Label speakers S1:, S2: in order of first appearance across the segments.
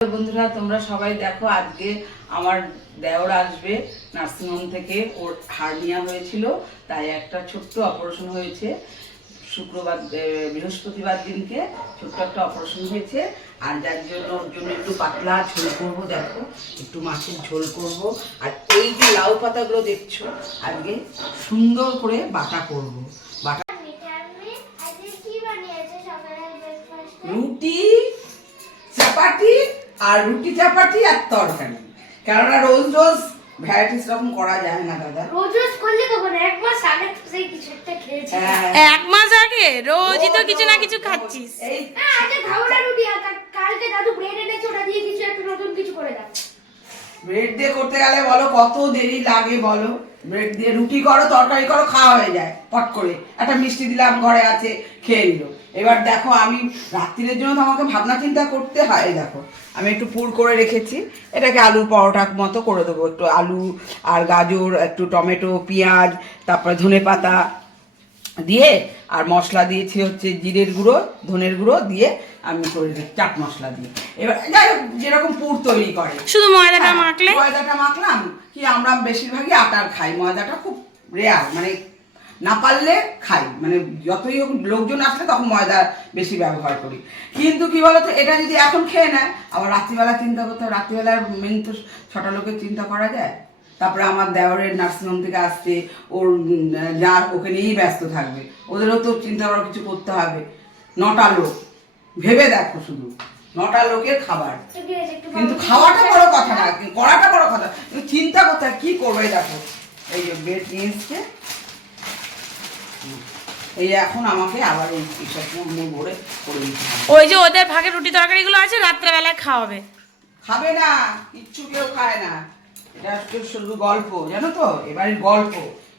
S1: বন্ধুরা তোমরা সবাই দেখো আজকে আমার দেওর আসবে নার্সিংহোম থেকে। ওর হার্নিয়া হয়েছিল তাই একটা ছোট্ট অপারেশন হয়েছে। শুক্রবার বৃহস্পতিবার দিনকে ছোট্ট একটা অপারেশন হয়েছে। আর যার জন্য ওর জন্য একটু পাতলা ঝোল করব দেখো। একটু মাছের ঝোল করব। আর এই যে লাউ পাতাগুলো দেখছ আজকে সুন্দর করে বাটা করব। বাটা রুটি চাপাটি আর রুটি চাপাটি আর তরকারি। কেননা রোজ রোজ ভ্যারাইটিস রকম করা যায় না দাদা।
S2: রোজ রোজ করলে তখন এক মাস আগে তো সেই কিছু একটা খেয়েছি।
S1: হ্যাঁ,
S3: এক মাস আগে? রোজই তো কিছু না কিছু খাচ্ছিস।
S1: এই
S2: হ্যাঁ আজকে খাব রুটি আর কালকে দাদু ব্রেড এনেছে ওটা দিয়ে কিছু একটা নতুন কিছু করে দাও।
S1: ব্রেড দিয়ে করতে গেলে বলো কত দেরি লাগে বলো? ব্রেড দিয়ে রুটি করো, তরকারি করো, খাওয়া হয়ে যায়, পট করে। একটা মিষ্টি দিলাম, ঘরে আছে, খেয়ে নিল। এবার দেখো আমি রাত্রির জন্য তো আমাকে ভাবনা চিন্তা করতে হয়, দেখো। আমি একটু পুর করে রেখেছি। এটাকে আলুর পরোটার মতো করে দেবো। একটু আলু আর গাজর, একটু টমেটো, পেঁয়াজ, তারপরে ধনে পাতা দিয়ে, আর মশলা দিয়েছি হচ্ছে জিরের গুঁড়ো, ধনের গুঁড়ো দিয়ে আমি করে দিই চাট মশলা দিয়ে এবার যাই হোক, যেরকম পুর তৈরি করে।
S3: শুধু ময়দাটা
S1: হ্যাঁ,
S3: মাখলে?
S1: ময়দাটা মাখলাম কি আমরা বেশিরভাগই আটার খাই। ময়দাটা খুব রেয়ার মানে না পারলে খাই। মানে যতই হোক লোকজন আসলে তখন ময়দা বেশি ব্যবহার করি। কিন্তু কি বলতো এটা যদি এখন খেয়ে নেয় আবার রাত্রিবেলা চিন্তা করতে হবে রাত্রিবেলার মেন তো ছটা লোকের চিন্তা করা যায়। তারপরে আমার দেওরের নার্সিংহোম থেকে আসছে ওর যার ওকে নিয়েই ব্যস্ত থাকবে। ওদেরও তো চিন্তা করার কিছু করতে হবে। নটা লোক। ভেবে দেখো শুধু। নটা লোকের খাবার। কিন্তু খাওয়াটা বড় কথা না করাটা বড় কথা। কিন্তু চিন্তা করতে কি করবে দেখো। এই যে বেড নিয়ে এসছে। এই এখন আমাকে আবার এই পূর্ণ ভরে করে দিতে
S3: ওই যে ওদের ভাগে রুটি তরকারিগুলো আছে রাত্রেবেলায় খাওয়াবে।
S1: খাবে না কিচ্ছু কেউ খায় না। এটা শুধু গল্প জানো তো? এবারের গল্প।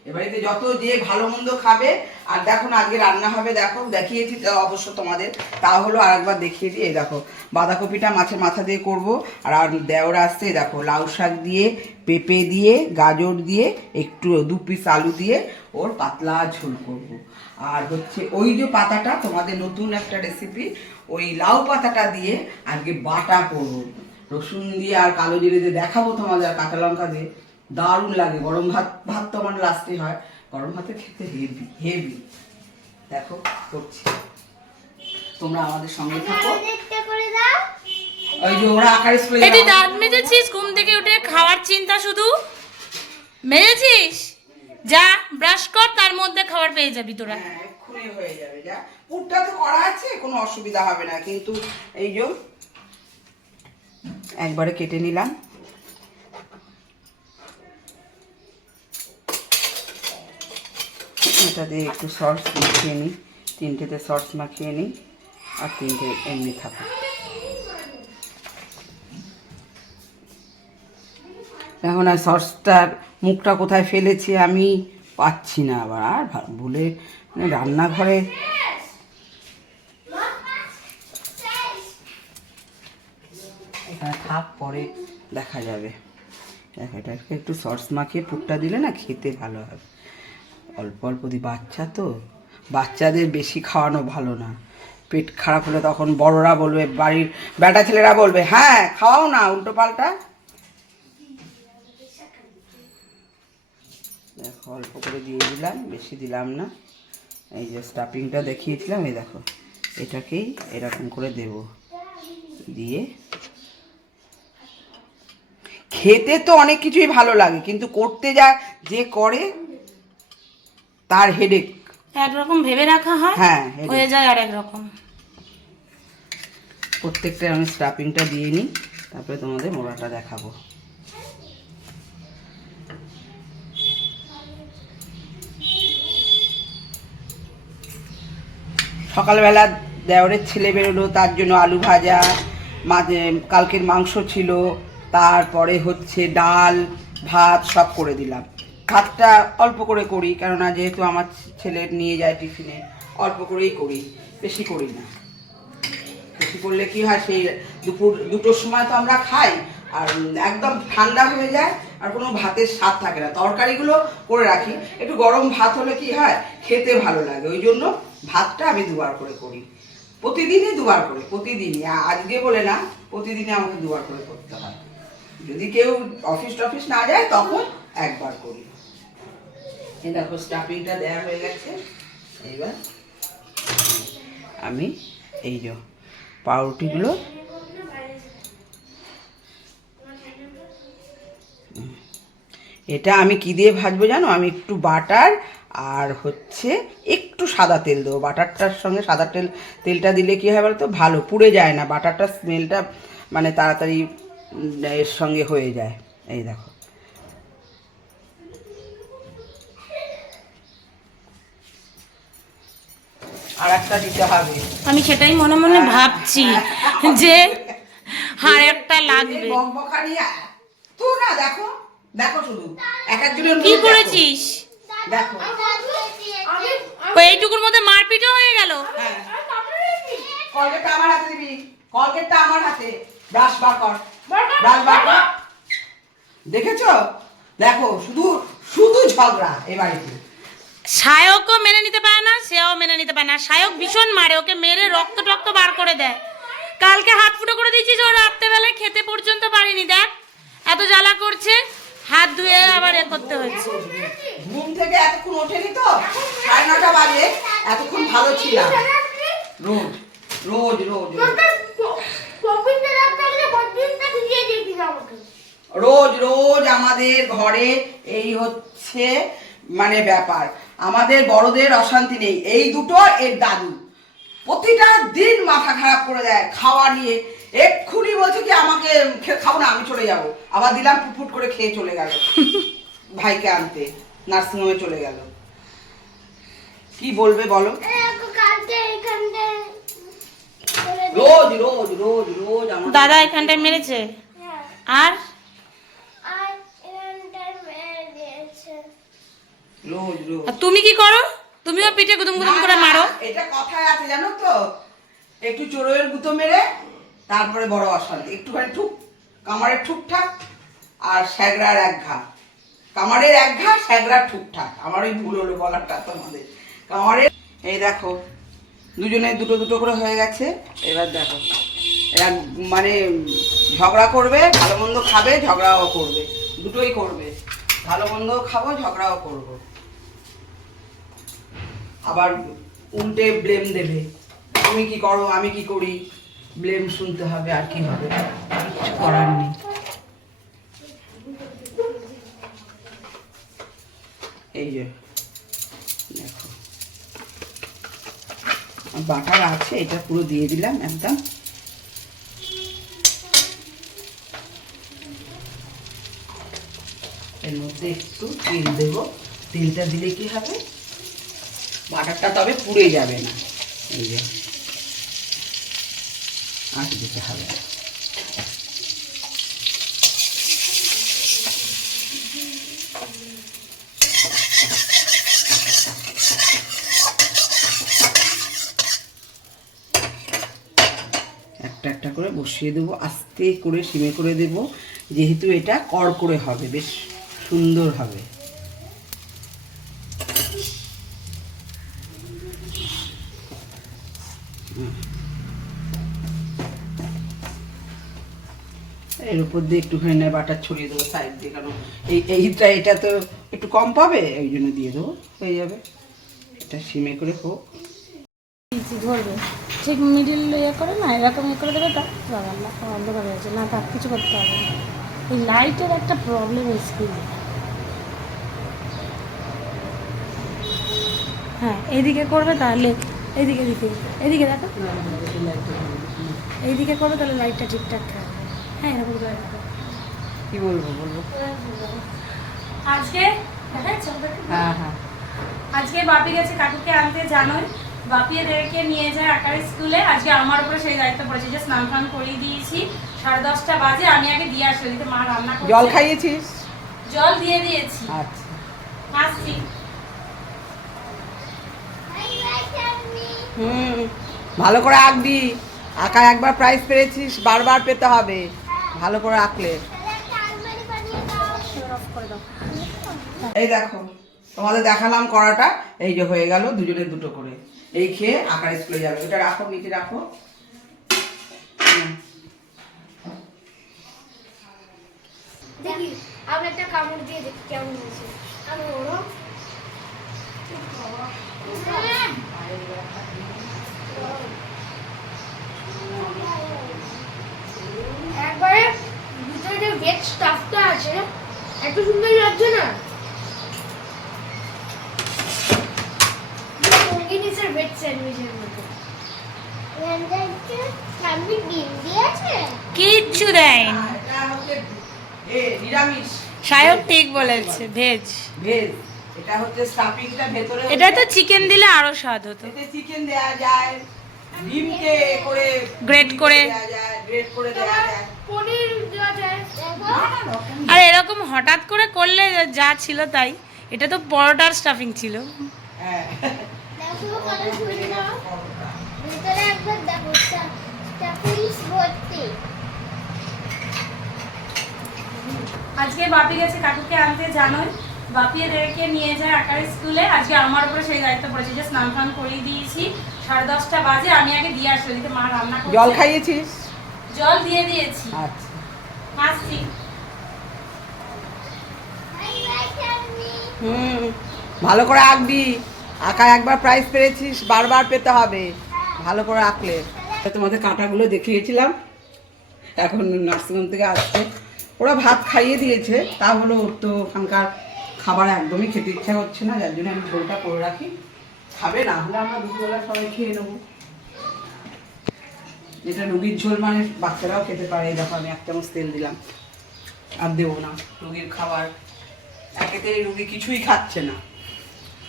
S1: এবাড়িতে যত যে ভালো মন্দ খাবে, আর দেখো না আজকে রান্না হবে, দেখো, দেখিয়েছি অবশ্য তোমাদের, তা হলো দেখিয়ে দিই এই দেখো, বাঁধাকপিটা মাছের মাথা দিয়ে করব, আর আর দেওরা আসছে দেখো, লাউ শাক দিয়ে, পেঁপে দিয়ে, গাজর দিয়ে, একটু দু পিস আলু দিয়ে, ওর পাতলা ঝোল করব। আর হচ্ছে ওই যে পাতাটা, তোমাদের নতুন একটা রেসিপি ওই লাউ পাতাটা দিয়ে আজকে বাটা করব রসুন দিয়ে আর কালো জিরে দিয়ে দেখাবো তোমাদের, আর কাঁচা লঙ্কা দিয়ে দারুণ লাগে। গরম ভাত ভাত তো আমার লাস্টে হয়। গরম ভাতে খেতে হেভি হেভি দেখো করছি। তোমরা আমাদের সঙ্গে থাকো।
S2: একটা করে দাও।
S1: ওই যে ওরা আকার স্প্রে
S3: এটি দাঁত মেজেছিস? ঘুম থেকে উঠে খাওয়ার চিন্তা শুধু? মেজেছিস? যা ব্রাশ কর তার মধ্যে খাবার পেয়ে যাবি তোরা।
S1: হ্যাঁ এক্ষুনি হয়ে যাবে যা। পুরটা তো করা আছে কোনো অসুবিধা হবে না। কিন্তু এই যে একবারে কেটে নিলাম। এটা দিয়ে একটু সস মাখিয়ে নিই। তিনটেতে সস মাখিয়ে নিই আর তিনটে এমনি থাকে এখন আর সসটার মুখটা কোথায় ফেলেছি আমি পাচ্ছি না আবার, আর ভুলে মানে রান্নাঘরে এখানে থাক, পরে দেখা যাবে। এটাকে একটু সস মাখিয়ে পুরটা দিলে না খেতে ভালো হবে। অল্প অল্প দি বাচ্চা তো, বাচ্চাদের বেশি খাওয়ানো ভালো না। পেট খারাপ হলে তখন বড়রা বলবে, বাড়ির বেটা ছেলেরা বলবে হ্যাঁ খাওয়াও না, উল্টো পাল্টা। দেখো, অল্প করে দিয়ে দিলাম, বেশি দিলাম না। এই যে স্টাফিংটা দেখিয়েছিলাম, এই দেখো, এটাকেই এরকম করে দেব। দিয়ে খেতে তো অনেক কিছুই ভালো লাগে, কিন্তু করতে যা, যে করে তার হেডেক
S3: একরকম ভেবে রাখা হয়
S1: হ্যাঁ
S3: হয়ে যায় আর একরকম
S1: প্রত্যেকটা আমি স্টাফিংটা দিয়ে নিই তারপরে তোমাদের মোড়াটা দেখাবো। সকালবেলা দেওরের ছেলে বেরোলো তার জন্য আলু ভাজা মাঝে কালকের মাংস ছিল তারপরে হচ্ছে ডাল ভাত সব করে দিলাম। ভাতটা অল্প করে করি, কেননা যেহেতু আমার ছেলে নিয়ে যায় টিফিনে, অল্প করেই করি, বেশি করি না। বেশি করলে কি হয়, সেই দুপুর, দুটোর সময় তো আমরা খাই, আর একদম ঠান্ডা হয়ে যায়, আর কোনো ভাতের স্বাদ থাকে না। তরকারিগুলো করে রাখি, একটু গরম ভাত হলে কি হয়, খেতে ভালো লাগে। ওই জন্য ভাতটা আমি দুবার করে করি। প্রতিদিনই দুবার করে, প্রতিদিনই। আজকে বলে না, প্রতিদিনই আমাকে দুবার করে করতে হয়। যদি কেউ অফিস টফিস না যায়, তখন একবার করি। দেখো স্টাফিংটা দেওয়া হয়ে গেছে। এইবার আমি এই যে পাউরুটিগুলো এটা আমি কি দিয়ে ভাজবো জানো? আমি একটু বাটার আর হচ্ছে একটু সাদা তেল দেবো। বাটারটার সঙ্গে সাদা তেল, তেলটা দিলে কী হয় বলতো? ভালো, পুড়ে যায় না। বাটারটার স্মেলটা মানে তাড়াতাড়ি এর সঙ্গে হয়ে যায়। এই দেখো আর একটা দিতে হবে
S3: আমি সেটাই মনে মনে ভাবছি যে আর একটা লাগবে।
S1: দেখো দেখো শুধু। এক একজনের
S3: কি করেছিস?
S1: দেখো।
S3: এইটুকুর মধ্যে মারপিটও হয়ে গেল?
S1: হ্যাঁ। কলগেটটা আমার হাতে দিবি। কলগেটটা আমার হাতে। ব্রাশ বার কর। ব্রাশ বার
S2: বার
S1: কর। দেখেছ? দেখো শুধু শুধু ঝগড়া এ বাড়িতে।
S3: সায়কও মেনে নিতে পারে না, সেও মেনে নিতে পারে না। সায়ক ভীষণ মারে, ওকে মেরে রক্ত টক্ত বার করে দেয়। কালকে হাত ফুটো করে দিয়েছিস ও রাত্রেবেলায়, খেতে পর্যন্ত পারিনি, দেখ। এত জ্বালা করছে, হাত ধুয়ে আবার এ করতে হয়েছে
S1: ঘুম থেকে এতক্ষণ ওঠেনি তো? সাড়ে নটা বাজে, এতক্ষণ ভালো ছিলাম। রোজ রোজ রোজ রোজ। রোজ আমাদের ঘরে এই হচ্ছে মানে ব্যাপার। আমাদের বড়দের অশান্তি নেই। এই দুটো এর দাদু। প্রতিটা দিন মাথা খারাপ করে দেয় খাওয়া নিয়ে। এক্ষুনি বলছে কি আমাকে খাব না আমি চলে যাব। আবার দিলাম ফুটফুট করে খেয়ে চলে গেল। ভাইকে আনতে নার্সিংহোমে চলে গেল। কি বলবে বলো। রোজ রোজ রোজ রোজ আমার
S3: দাদা এখানটায় মেরেছে?
S2: হ্যাঁ,
S3: আর
S2: এখানটায় মেরে দিয়েছে।
S1: রোজ রোজ।
S3: আর তুমি কি করো? তুমিও পিঠে গুদুম গুদুম করে মারো।
S1: এটা কথায় আছে জানো তো? একটু চোরয়ের গুঁতো মেরে তারপরে বড় অশান্তি। একটুখানি ঠুক কামারের ঠুকঠাক আর স্যাগরার এক ঘা। কামারের এক ঘা স্যাগরার ঠুকঠাক আমার ওই ভুল হলো বলারটা তোমাদের। কামারের এই দেখো দুজনে দুটো দুটো করে হয়ে গেছে। এবার দেখো এরা মানে ঝগড়া করবে ভালো মন্দ খাবে ঝগড়াও করবে। দুটোই করবে। ভালো মন্দ খাব ঝগড়াও করব। আবার উল্টে ব্লেম দেবে। তুমি কি করো, আমি কি করি? ব্লেম শুনতে হবে আর কি হবে। কিছু করার নেই। এই যে বাটার আছে, এটা পুরো দিয়ে দিলাম একদম এর মধ্যে একটু তেল দেবো। তেলটা দিলে কি হবে? বাটারটা তবে পুড়ে যাবে না। এই যে। আঁচ দিতে হবে একটা একটা করে বসিয়ে দেবো, আস্তে করে, সিমে করে দেব। যেহেতু এটা কড় করে হবে, বেশ সুন্দর হবে। এর উপর দিয়ে একটুখানি বাটার ছড়িয়ে দেবো সাইড দিয়ে, কারণ এই এইটা এটা তো একটু কম পাবে ওই জন্য দিয়ে দেবো, হয়ে যাবে। এটা সিমে করে হোক।
S3: ধরবে। ঠিক মিডিল ইয়ে করে না, এরকম ইয়ে করে দেবে তো? আল্লাহ অন্ধকার হয়েছে না তার কিছু করতে হবে না। এই লাইটের একটা প্রবলেম স্ক্রিনে হ্যাঁ এইদিকে করবে তাহলে, এইদিকে দিকে এইদিকে দেখো। এইদিকে করবে তাহলে লাইটটা ঠিকঠাক থাকবে হ্যাঁ।
S1: কি বলব বলব?
S3: আজকে
S1: হ্যাঁ হ্যাঁ
S3: আজকে বাপি গেছে কাকুকে আনতে জানোই। বাপি এদেরকে নিয়ে যায় আঁকার স্কুলে। আজকে আমার উপরে সেই দায়িত্ব পড়েছে। যে স্নান টান করিয়ে দিয়েছি। সাড়ে দশটা বাজে আমি আগে দিয়ে আসি ওদিকে মা রান্না
S1: জল খাইয়েছিস?
S3: জল দিয়ে দিয়েছি।
S1: আচ্ছা।
S3: আসছি।
S1: হুম ভালো করে আঁকবি। আঁকা একবার প্রাইজ পেয়েছিস বারবার পেতে হবে। ভালো করে আঁকলে।
S3: অফ করে দাও
S1: এই দেখো তোমাদের দেখালাম করাটা এই যে হয়ে গেল দুজনে দুটো করে। এই খেয়ে আকার স্কুলে যাবে। এটা রাখো নিচে রাখো।
S2: দেখি আমি একটা কামড় দিয়ে দেখি কেমন হয়েছে। আমি ওরম ভেজ স্টাফটা আছে। এত সুন্দর লাগছে না? মঙ্গিনিসের ভেজ স্যান্ডউইচের মতো।
S4: সামনে ডিম দিয়েছে
S3: কিচ্ছু দেয়নি।
S1: আর এটা হচ্ছে এ নিরামিষ।
S3: সায়ক ঠিক বলেছে ভেজ
S1: ভেজ এটা হচ্ছে স্টাফিংটা ভেতরে
S3: এটা তো চিকেন দিলে আরও স্বাদ হতো।
S1: এতে চিকেন দেয়া যায় ডিমকে করে
S3: Grate করে।
S1: দেয়া যায় গ্রেট করে দেয়া যায়।
S2: পনির দেওয়া যায়।
S3: আর এরকম হঠাৎ করে করলে যা ছিল তাই। এটা তো পরোটার স্টাফিং ছিল।
S1: হ্যাঁ
S3: আজকে বাপি গেছে কাকুকে আনতে জানোই। বাপি এদেরকে নিয়ে যায় আকার স্কুলে। আজকে আমার উপরে সেই দায়িত্ব পড়েছে যে স্নান ফান করিয়ে দিয়েছি। সাড়ে দশটা বাজে আমি আগে দিয়ে এদিকে মা রান্না
S1: জল খাইয়েছিস?
S3: জল দিয়ে দিয়েছি।
S1: আচ্ছা।
S3: আসছি
S1: হুম, ভালো করে আঁকবি। আঁকা একবার প্রাইজ পেয়েছিস বারবার পেতে হবে। ভালো করে আঁকলে। তোমাদের কাঁটাগুলো দেখিয়েছিলাম। এখন নার্সিংহোম থেকে আসছে। ওরা ভাত খাইয়ে দিয়েছে। তা হলো ওর তো ওখানকার খাবার একদমই খেতে ইচ্ছা হচ্ছে না। যার জন্য আমি ঝোলটা করে রাখি। খাবে, না হলে আমরা দুপুরবেলা সবাই খেয়ে নেব। এটা রুগীর ঝোল মানে বাচ্চারাও খেতে পারে। দেখো আমি এক চামচ তেল দিলাম। আর দেবো না। রুগীর খাবার একেতে রুগী কিছুই খাচ্ছে না।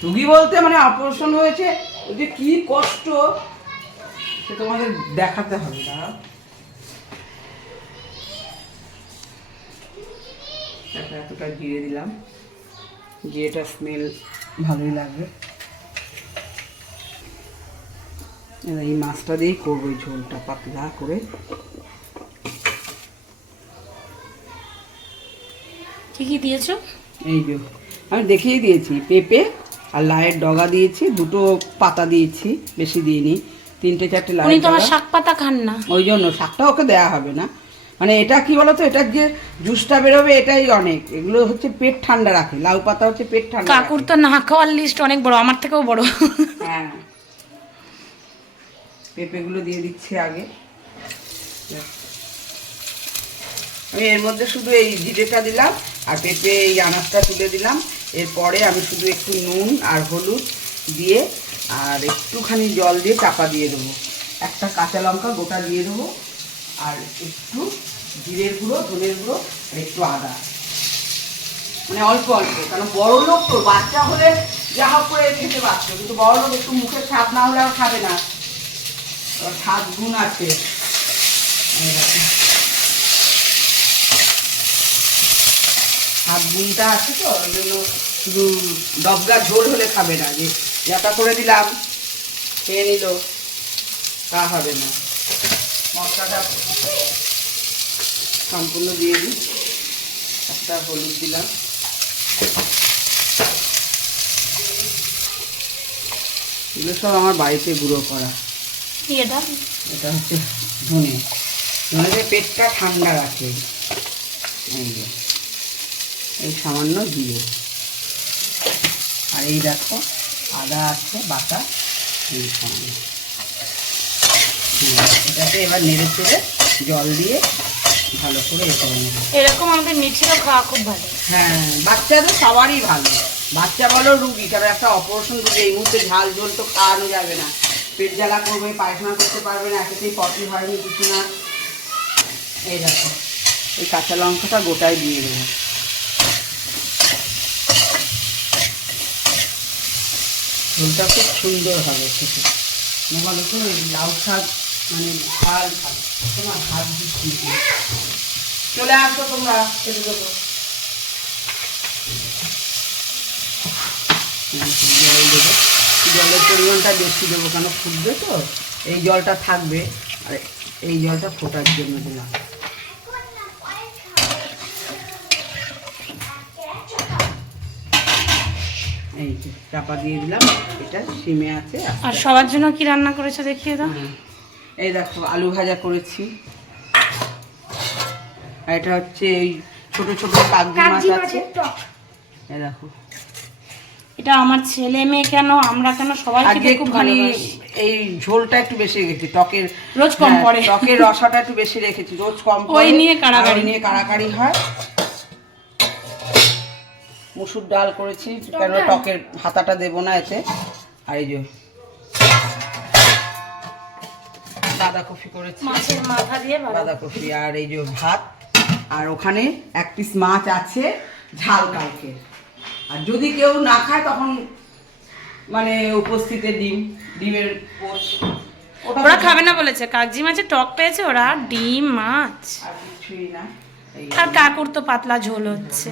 S1: রুগী বলতে মানে অপারেশন হয়েছে যে কি কষ্ট সে তোমাদের দেখাতে হবে দাঁড়াও এতটা জিরে দিলাম জিরেটা স্মেল ভালোই লাগবে। এই মাছটা দিয়েই করব এই ঝোলটা পাতলা করে।
S3: কি কি দিয়েছ?
S1: এই যে আমি দেখিয়ে দিয়েছি পেঁপে আর লায়ের ডগা দিয়েছি দুটো পাতা দিয়েছি বেশি দিইনি তিনটে চারটে
S3: উনি
S1: লায়ের
S3: তো আমার শাক পাতা খান না।
S1: ওই জন্য শাকটা ওকে দেওয়া হবে না। মানে এটা কি বলতো এটার যে জুসটা বেরোবে এটাই অনেক। এগুলো হচ্ছে পেট ঠান্ডা রাখে লাউ পাতা হচ্ছে পেট ঠান্ডা
S3: কাকুর তো না খাওয়ার লিস্ট অনেক বড় আমার থেকেও বড়।
S1: হ্যাঁ। পেঁপেগুলো দিয়ে দিচ্ছি আগে। আমি এর মধ্যে শুধু এই জিরেটা দিলাম আর পেঁপে এই আনাজটা তুলে দিলাম। এরপরে আমি শুধু একটু নুন আর হলুদ দিয়ে আর একটুখানি জল দিয়ে চাপা দিয়ে দেবো। একটা কাঁচা লঙ্কা গোটা দিয়ে দেবো আর একটু জিরের গুঁড়ো, ধনের গুঁড়ো আর একটু আদা। মানে অল্প অল্প কারণ বড় লোক তো, বাচ্চা হলে যা হোক করে খেতে পারতো, কিন্তু বড় লোক একটু মুখে স্বাদ না হলে আর খাবে না। স্বাদ গুণ আছে। স্বাদ গুণটা আছে তো ওই জন্য শুধু ডবগা ঝোল হলে খাবে না যে যাতা করে দিলাম খেয়ে নিল তা হবে না। মশলাটা সম্পূর্ণ দিয়ে দিই একটা হলুদ দিলাম। এগুলো সব আমার বাড়িতে গুঁড়ো করা।
S3: এটা
S1: এটা হচ্ছে ধনে। ধনেতে পেটটা ঠান্ডা রাখে। এই এই সামান্য দিয়ে। আর এই দেখো আদা আছে বাটা এই সামান্য। এটাকে এবার নেড়ে চেড়ে জল দিয়ে ভালো করে এ করে নেব।
S3: এরকম আমাদের মিঠিরও খাওয়া খুব ভালো।
S1: হ্যাঁ বাচ্চাদের সবারই ভালো। বাচ্চা বলো রুগী কারণ একটা অপারেশন রুগী এই মুহূর্তে ঝাল ঝোল তো খাওয়ানো যাবে না। পেট জ্বালা করবে পায়খানা করতে পারবে না একেতেই পটি হয়নি কিছু না। এই দেখো এই কাঁচা লঙ্কাটা গোটায় দিয়ে দেবো। ঝোলটা খুব সুন্দর হবে খেতে বলো তো লাউ শাক মানে ঝাল শাক তোমার হাত দিচ্ছি। চলে আসো তোমরা খেতে দেবো জল দেবো। জলের পরিমাণটা বেশি দেবো, কেন ফুটবে তো? এই জলটা থাকবে। আর, এই জলটা ফোটার জন্য দিলাম। এই যে চাপা দিয়ে দিলাম এটা সিমে আছে
S3: আর সবার জন্য কি রান্না করেছ দেখিয়ে দাও।
S1: এই দেখো আলু ভাজা করেছি আর এটা হচ্ছে এই ছোট ছোট কাগজি মাছ আছে এই দেখো
S3: এটা আমার ছেলে মেয়ে কেন আমরা কেন সবাই খেতে খুব ভালোবাসি
S1: এই ঝোলটা একটু বেশি রেখেছি টকের
S3: রোজ কম
S1: হ্যাঁ,
S3: পড়ে।
S1: টকের রসাটা একটু বেশি রেখেছি রোজ কম
S3: ওই
S1: পড়ে,
S3: নিয়ে কাড়াকাড়ি।
S1: নিয়ে কাড়াকাড়ি হয় মুসুর ডাল করেছি কেন টকের হাতাটা দেবো না এতে। আর এই যে বাঁধাকপি করেছি।
S3: মাছের মাথা দিয়ে
S1: বাঁধাকপি আর এই যে ভাত। আর ওখানে এক পিস মাছ আছে ঝাল কালকে। আর যদি কেউ না খায় তখন মানে উপস্থিতে ডিম ডিমের পোচ
S3: ওরা খাবে না বলেছে কাগজি মাছের টক পেয়েছে ওরা ডিম মাছ।
S1: আর কিছুই না।
S3: আর কাকুর তো পাতলা ঝোল হচ্ছে।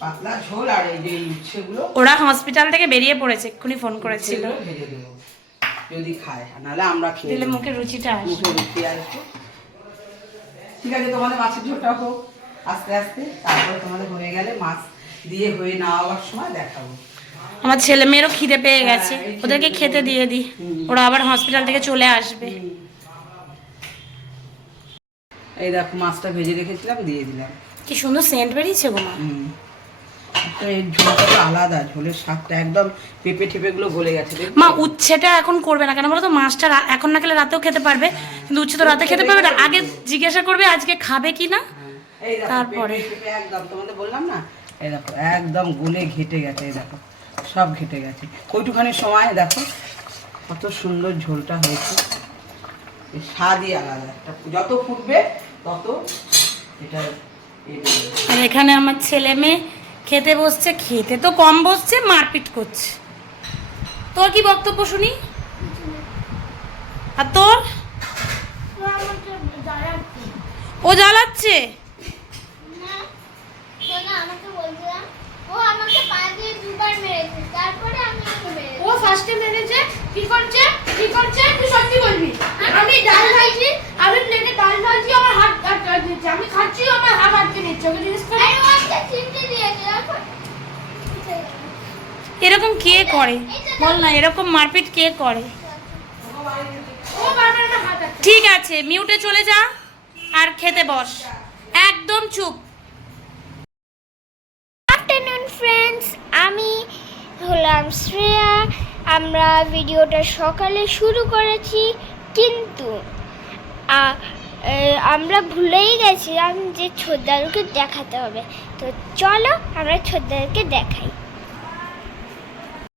S1: পাতলা ঝোল আর এই যে উচ্ছেগুলো
S3: ওরা হসপিটাল থেকে বেরিয়ে পড়েছে এক্ষুনি ফোন করেছিল।
S1: ভেজে দেবো যদি খায়। নাহলে আমরা খেয়ে
S3: দিলে মুখে রুচিটা আসে
S1: মুখে রুচি আসবে। ঠিক আছে তোমাদের মাছের ঝোলটা হোক। আস্তে আস্তে তারপরে তোমাদের হয়ে গেলে মাছ দিয়ে হয়ে না হওয়ার সময় দেখাবো।
S3: আমার ছেলে মেয়েরও খিদে পেয়ে গেছে।
S1: হ্যাঁ,
S3: ওদেরকে খেতে দিয়ে দিই। ওরা আবার হসপিটাল থেকে চলে আসবে।
S1: এই দেখো মাছটা ভেজে রেখেছিলাম দিয়ে দিলাম।
S3: কি সুন্দর সেন্ট বেরিয়েছে গো মা।
S1: ঝোলটা তো আলাদা ঝোলের স্বাদটা একদম পেঁপে টেপেগুলো গলে গেছে
S3: মা উচ্ছেটা এখন করবে না কেন বলো তো? মাছটা এখন না খেলে রাতেও খেতে পারবে কিন্তু উচ্ছে তো রাতে খেতে পারবে না। আগে জিজ্ঞাসা করবে আজকে খাবে কি না?
S1: দেখো
S3: তারপরে?
S1: একদম তোমাদের বললাম না? এই দেখো একদম গলে ঘেটে গেছে এই দেখো সব ঘেটে গেছে। ওইটুখানি সময় দেখো কত সুন্দর ঝোলটা হয়েছে। স্বাদই আলাদা একটা যত ফুটবে তত এটা
S3: আর এখানে আমার ছেলে মেয়ে খেতে বসছে, খেতে তো কম বসছে, মারপিট করছে। তোর কি বক্তব্য শুনি? আর তোর। ও জ্বালাচ্ছে?
S4: ও
S2: ফার্স্টে করছে? করছে? তুই সত্যি বলবি? আমি ডাল আমি আমার হাত খাচ্ছি আমার হাত আটকে নিচ্ছে ওকে জিজ্ঞেস করে
S4: আরে ও একটা চিমটে দিয়েছে তারপর
S3: এরকম কে করে? বল না, এরকম মারপিট কে করে? ঠিক আছে মিউটে চলে যা আর খেতে বস। একদম চুপ।
S4: আফটারনুন ফ্রেন্ডস আমি হলাম শ্রেয়া। আমরা ভিডিওটা সকালে শুরু করেছি, কিন্তু আমরা ভুলেই গেছিলাম যে ছোদ্দারকে দেখাতে হবে। তো চলো আমরা ছোদ্দারকে দেখাই।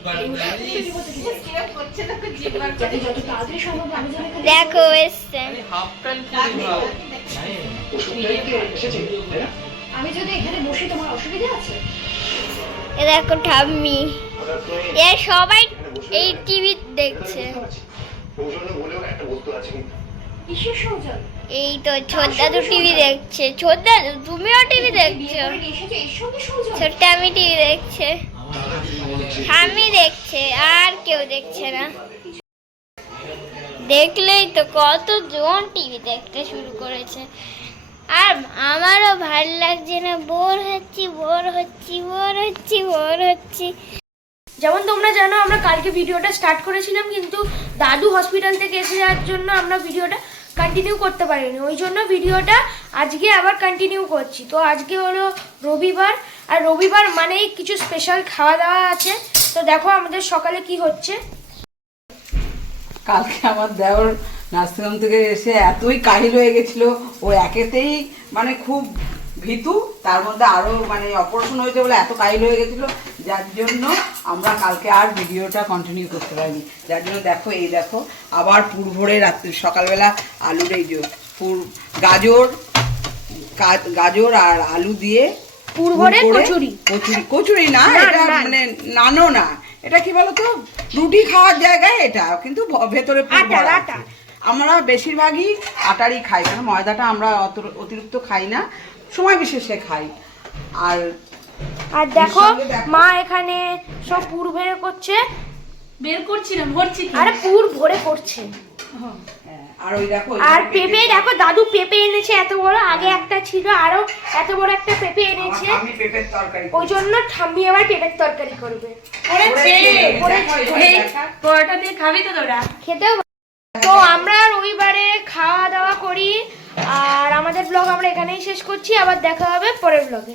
S1: এসছে।
S4: দেখো এসছে। এ দেখো ঠাম্মি। এ সবাই এই টিভি দেখছে। এই তো ছোটদাদু টিভি দেখছে। ছোটদাদু তুমিও টিভি দেখছ? ছোট্ট আমি টিভি দেখছে। আমি দেখছে, আর কেউ দেখছে না। দেখলেই তো কতজন টিভি দেখতে শুরু করেছে। আর আমারও ভালো লাগছে না, বোর হচ্ছি বোর হচ্ছি বোর হচ্ছি বোর হচ্ছি।
S2: যেমন তোমরা জানো, আমরা কালকে ভিডিওটা স্টার্ট করেছিলাম, কিন্তু দাদু হসপিটাল থেকে এসে যাওয়ার জন্য আমরা ভিডিওটা কন্টিনিউ করতে পারিনি। ওই জন্য ভিডিওটা আজকে আবার কন্টিনিউ করছি। তো আজকে হলো রবিবার, আর রবিবার মানেই কিছু স্পেশাল খাওয়া দাওয়া আছে। তো দেখো আমাদের সকালে কি হচ্ছে।
S1: কালকে আমার দেওর নার্সিংহোম থেকে এসে এতই কাহিল হয়ে গেছিল, ও একেতেই মানে খুব ভীতু তার মধ্যে আরও মানে অপারেশন হয়েছে বলে এত কাহিল হয়ে গেছিল যার জন্য আমরা কালকে আর ভিডিওটা কন্টিনিউ করতে পারিনি। যার জন্য দেখো এই দেখো আবার পুরভোরে রাত্রি সকালবেলা আলুর এই পুর গাজর গাজর আর আলু দিয়ে পুর
S2: কচুরি।
S1: কচুরি কচুরি না এটা মানে নানও না। এটা কি বলতো? রুটি খাওয়ার জায়গায় এটা কিন্তু ভেতরে পুর ভরা। আমরা বেশিরভাগই আটারই খাই কারণ ময়দাটা আমরা অত অতিরিক্ত খাই না। সময় বিশেষে খাই আর
S2: আর দেখো মা এখানে সব পুর বের করছে।
S3: বের করছি না ভরছি কি?
S2: আরে পুর ভরে করছে।
S1: হ্যাঁ, আর ওই দেখো
S2: আর পেঁপে দেখো দাদু পেঁপে এনেছে এত বড় আগে একটা ছিল আরও এত বড় একটা পেঁপে এনেছে।
S1: আমি পেঁপের তরকারি
S2: ওই জন্য ঠাম্মি আবার পেঁপের তরকারি করবে।
S3: করেছে
S1: দেখো, এবার
S3: এই
S1: দেখা।
S3: পরোটা দিয়ে খাবি তো তোরা?
S2: খেতেও তো আমরা রবিবারে খাওয়া দাওয়া করি, আর আমাদের ব্লগ আমরা এখানেই শেষ করছি, আবার দেখা হবে পরের ব্লগে